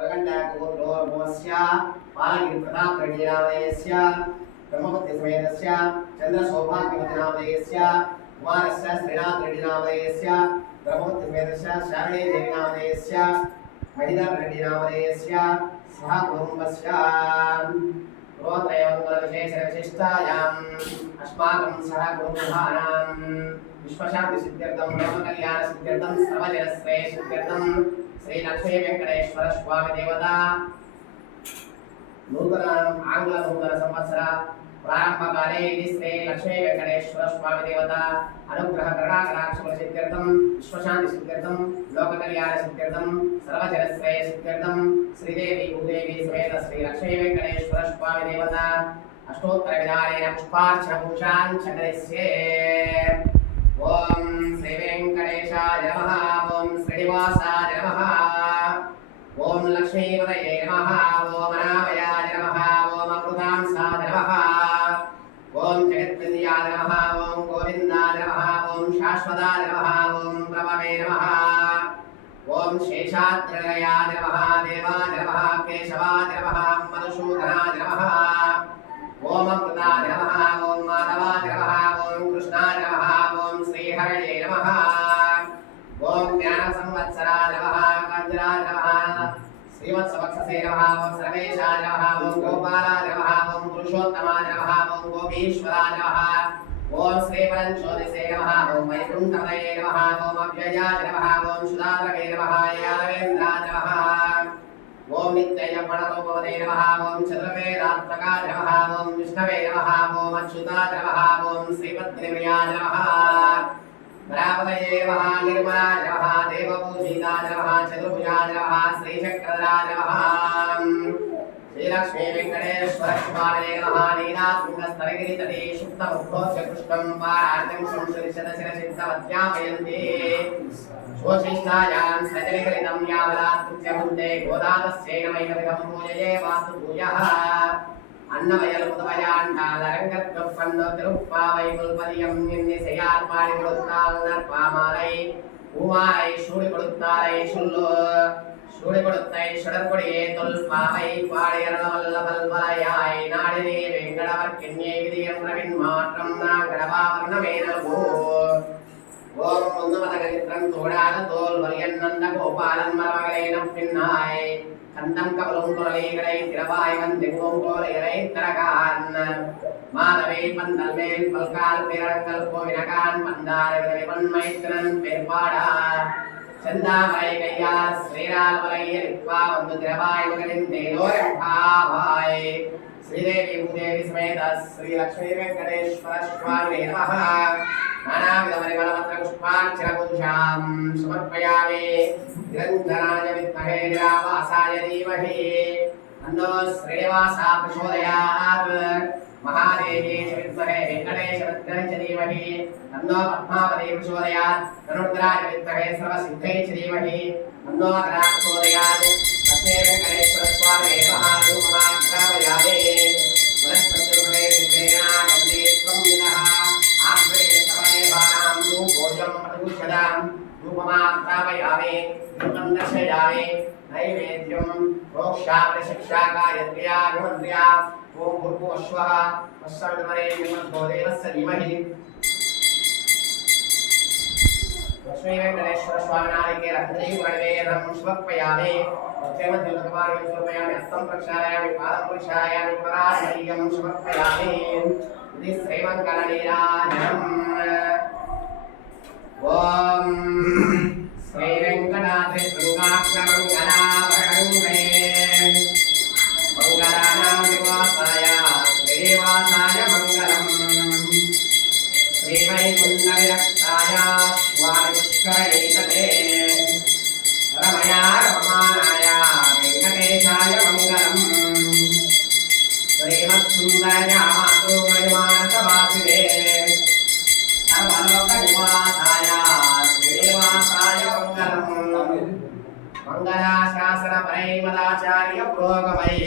वरगण्डाकोत्रोर्भवस्य पालगिरिप्रतापरेड्डिनामधेयस्य ब्रह्मपत्यसमेतस्य चन्द्रसौभाग्यवतीनामधेयस्य कुमारस्य श्रीनाथरेड्डिनामधेयस्य ब्रह्मपत्यसमेतस्य शारदेवीनामधेयस्य महिदारेड्डिनामधेयस्य सह कुटुम्बस्य गोत्रयमङ्गलविशेषविशिष्टायाम् अस्माकं सह कुटुम्बानां विश्वशान्तिसिद्ध्यर्थं लोककल्याणसिद्ध्यर्थं सर्वजनश्रेयसिद्ध्यर्थं श्रीलक्ष्मी वेंकटेश्वर स्वामी देवता नूतन आंग्ल नूतन संवत्सर प्रारंभ काले श्री लक्ष्मी वेंकटेश्वर स्वामी देवता अनुग्रह करुणाकटाक्षफलसिद्ध्यर्थं विश्वशान्तिसिद्ध्यर्थं लोककल्याणसिद्ध्यर्थं सर्वजनश्रेयसिद्ध्यर्थं श्रीदेवी भूदेवी समेत श्री लक्ष्मी वेंकटेश्वर स्वामी देवता अष्टोत्तरविधानेन पुष्पार्चनपूजाञ्चकरिष्ये। ओम श्री वेंकटेशाय नमः। ओम श्रीनिवासाय नमः। ओम लक्ष्मीपतये नमः। ओम रामयाय नमः। ओम अमृतांसाय नमः। ओम जगद्विन्द्याय नमः। ओम गोविन्दाय नमः। ओम शाश्वताय नमः। ओम प्रभवे नमः। ओम शेषाद्रिलयाय नमः। देवाय नमः। केशवाय नमः। मधुसूदनाय नमः। ओम अमृताय नमः। ओम माधवाय नमः। ओम कृष्णाय नमः। ओम श्रीहरये नमः। ओम ज्ञानसंवत्सराय नमः। कंजराय नमः। श्रीवत्सवक्षसे नमः। ओम सर्वेशाय नमः। ओम गोपालाय नमः। ओम पुरुषोत्तमाय नमः। ओम गोपीश्वराय नमः। ओम श्रीपरञ्चोदिसे नमः। ओम वैकुण्ठपतये नमः। ओम अव्ययाय नमः। ओम सुधारवे नमः। यादवेन्द्राय नमः। ओम नित्ययमणरूपवते नमः। ओम चतुर्वेदात्मकाय नमः। ओम विष्णवे नमः। ओम अच्युताय नमः। ओम श्रीपद्मनिलयाय नमः। वरापतये नमः। निर्मलाय नमः। देवपूजिताय नमः। चतुर्भुजाय नमः। श्रीचक्रधराय नमः। श्रीलक्ष्मी वेंकटेश्वर स्वामिने नमः। नीलातुङ्गस्तरगिरितटे शुक्तमुद्भोज्य कृष्णं पारार्धं संश्रितशिरसिद्धवद्यापयन्ति स्वशिष्टायां सजनिकलितं यावलात्कृत्यमुन्दे गोदातस्यै नमैकविधं पूजये वास्तु पूजः अन्नमयलमुदमयाण्डालरङ्गत्वपन्नो तिरुप्पावै मुल्पदियं निन्निसयार्पाणि கொடுத்தால் நற்பாமாலை பூமாலை சூடி கொடுத்தாலை சொல்லு சூடி கொடுத்தை சுடற்கொடியே தொல்பாவை பாடியரவல்லவல்வலையாய் நாடினே வெங்கடவர்க்கின்யே விதியம் ரவின் மாற்றம் நாங்கடவாவர்ணமே நல்கோ ஓம் முந்தமதகலித்ரம் தோடாத தோல் வலியன்னந்த கோபாலன் மரமகளேனம் பின்னாய் கந்தம் கபலும் குரலைகளை திரவாய் வந்தெங்கும் கோலைகளை திரகான் மாதவை பந்தல் மேல் பல்கால் பிறங்கள் கோவினகான் பந்தார விதவை பன்மைத்திரன் பெருபாடா செந்தாமரை கையால் ஸ்ரீரால் வலையரிப்பா வந்து திரவாய் மகளின் தேனோரம்பாவாய் श्रीदेवी भूदेवी समेत श्री लक्ष्मी वेंकटेश्वर स्वामिने नमः। नानाविधपरिमलपत्र पुष्पार्चनपूजां समर्पयामि। निरञ्जनाय विद्महे निरावासाय धीमहि तन्नो श्रीनिवासः प्रचोदयात्। महादेवी विद्महे वेंकटेशवद्यै च धीमहि तन्नो पद्मावती प्रचोदयात्। धनुर्धराय विद्महे सर्वसिद्धये च धीमहि तन्नो अग्रा प्रचोदयात्। लक्ष्मी वेंकटेश्वर स्वामिने नमः। धूपमाघ्रापयामि। वनस्पतिरुपे विद्मेनागन्धेत्वं विदः आग्रे सर्वदेवानां धूपोऽयं प्रतिपुष्यतां। धूपमाघ्रापयामि। धूपं दर्शयामि। नैवेद्यं मोक्षाप्रशिक्षा गायत्र्या विमन्त्र्या ओम भूर्भुवस्वः तत्सवितुर्वरेण्यं देवस्य धीमहि। लक्ष्मी वेंकटेश्वर स्वामिनारिके रत्नैर्वणवेदं समर्पयामि। मध्यमध्यमकपालं समर्पयामि। हस्तं प्रक्षालयामि। पादं प्रक्षालयामि। पराशरीयं समर्पयामि। इति श्रीमङ्गलनीराजनम्। ओम श्री वेंकटाद्रि शृङ्गाक्षरमङ्गलाभरणं मंगलानां निवासाय श्रीनिवासाय मङ्गलम्। श्रीवैकुण्ठविरक्ताय स्वामिपुष्करणीतटे रमया रममाणाय वेङ्कटेशाय मङ्गलम्। श्रीमत्सुन्दरजामातु मणिमानसवासिने सर्वलोकनिवासाय श्रीनिवासाय मङ्गलम्। मंगलाशासनपरैर्मदाचार्य पुरोगमैः